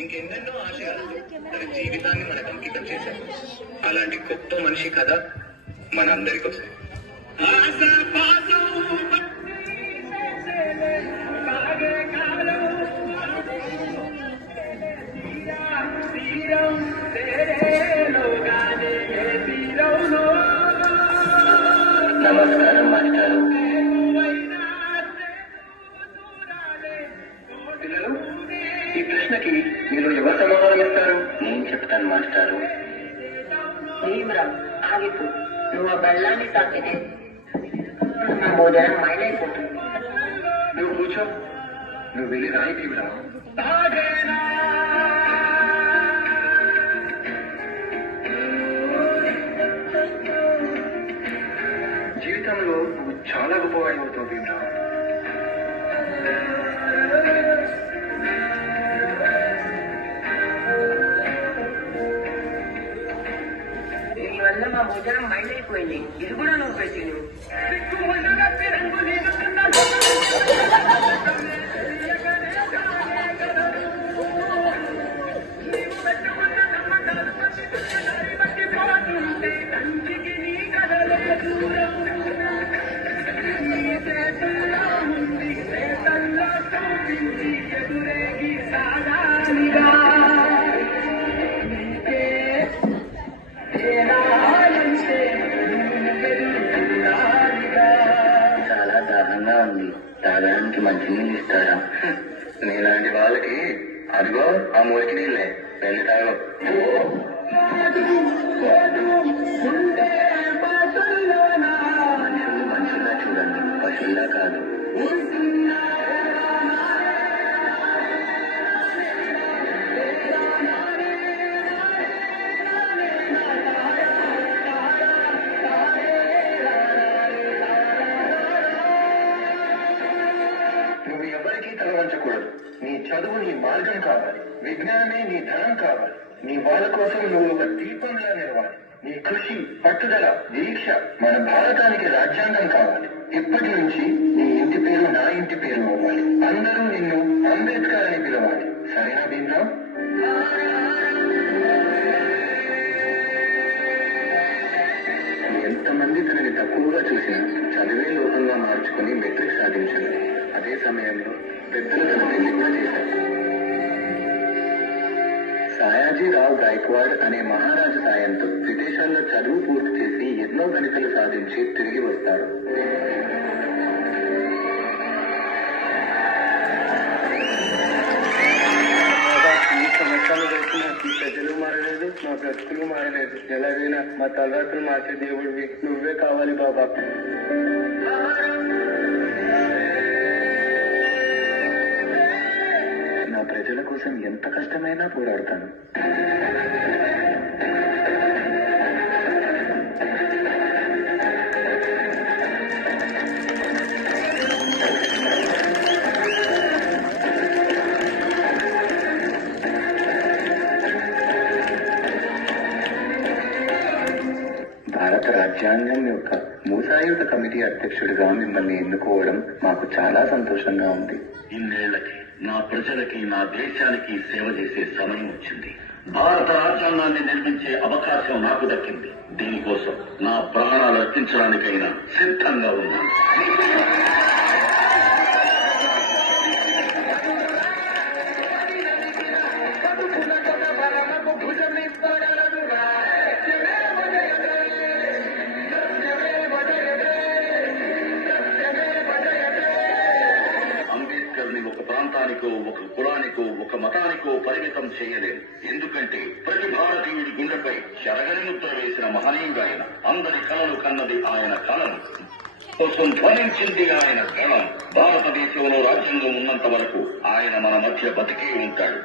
ఇంకెన్నెన్నో ఆశయాలతో తన జీవితాన్ని మనకు అంకితం చేశారు. అలాంటి గొప్ప మనిషి కథ మనందరి కోసం. నమస్కారం మాస్టారు. పిల్లలు, ఈ ప్రశ్నకి మీరు ఎవరు సమాధానం ఇస్తారు? నేను చెప్తాను మాస్టారు. భీమరావు ఆగిపో. నువ్వు ఆ బెల్లాన్ని తాకితే నా భోజనం మైలైపోతుంది. నువ్వు కూర్చో. నువ్వు వెళ్ళి రాయి భీమరావు. జీవితంలో నువ్వు చాలా గొప్పవాడి అవుతావు భీమరావు. నీ వల్ల మా భోజనం మైలైపోయింది. ఇది కూడా నువ్వు పెట్టి చాలా దాహంగా ఉంది. తాగడానికి మంచినీళ్ళు ఇస్తారా? నీలాంటి వాళ్ళకి అదిగో ఆ మురికి నీళ్ళే. వెళ్ళి తాగు. మనుషులు మనుషుల్లా చూడండి, పశువుల్లా కాదు. నువ్వు ఎవరికీ తల వంచకూడదు. నీ చదువు నీ మార్గం కావాలి. విజ్ఞానమే నీ ధనం కావాలి. నీ వాళ్ళ కోసం నువ్వు ఒక దీపంలా నిలవాలి. నీ కృషి, పట్టుదల, దీక్ష మన భారతానికి రాజ్యాంగం కావాలి. ఇప్పటి నుంచి నీ ఇంటి పేరు నా ఇంటి పేరు అవ్వాలి. అందరూ నిన్ను అంబేద్కర్ అని పిలవాలి. సరేనా భీమరావు? ఎంతమంది తనని తక్కువగా చూసినా చదివే లోకంగా మార్చుకుని మెట్రిక్ సాధించారు. అదే సమయంలో పెద్దలు తన పెళ్లి కూడా చేశారు. సాయాజీరావు గాయక్వాడ్ అనే మహారాజు సాయంతో విదేశాల్లో చదువు పూర్తి చేసి ఎన్నో గణితలు సాధించి తిరిగి వస్తాడు. ఈ సంవత్సరాలు వచ్చిన ఈ ప్రజలు మారలేదు, మా బ్రతుకులు మారలేదు. ఎలాగైనా మా తలరాత్రులు మార్చే దేవుడివి నువ్వే కావాలి బాబా. నా ప్రజల కోసం ఎంత కష్టమైనా పోరాడతాను. భారత రాజ్యాంగం యొక్క మూసాయుత కమిటీ అధ్యక్షుడిగా మిమ్మల్ని ఎన్నుకోవడం మాకు చాలా సంతోషంగా ఉంది. ఇన్నేళ్లకి నా ప్రజలకి, నా దేశానికి సేవ చేసే సమయం వచ్చింది. భారత రాజ్యాంగాన్ని నిర్మించే అవకాశం నాకు దక్కింది. దీనికోసం నా ప్రాణాలు అర్పించడానికైనా సిద్ధంగా ఉన్నాను. ఒక ప్రాంతానికో, ఒక కులానికో, ఒక మతానికో పరిమితం చేయలేదు. ఎందుకంటే ప్రతి భారతీయుడి గుండెపై చెరగని ముద్ర వేసిన మహనీయుడాయన. అందరి కళలు కన్నది ఆయన కళను కోసం ధ్వనించింది ఆయన గళం. భారతదేశంలో రాజ్యాంగం ఉన్నంత వరకు ఆయన మన మధ్య బతికే ఉంటాడు.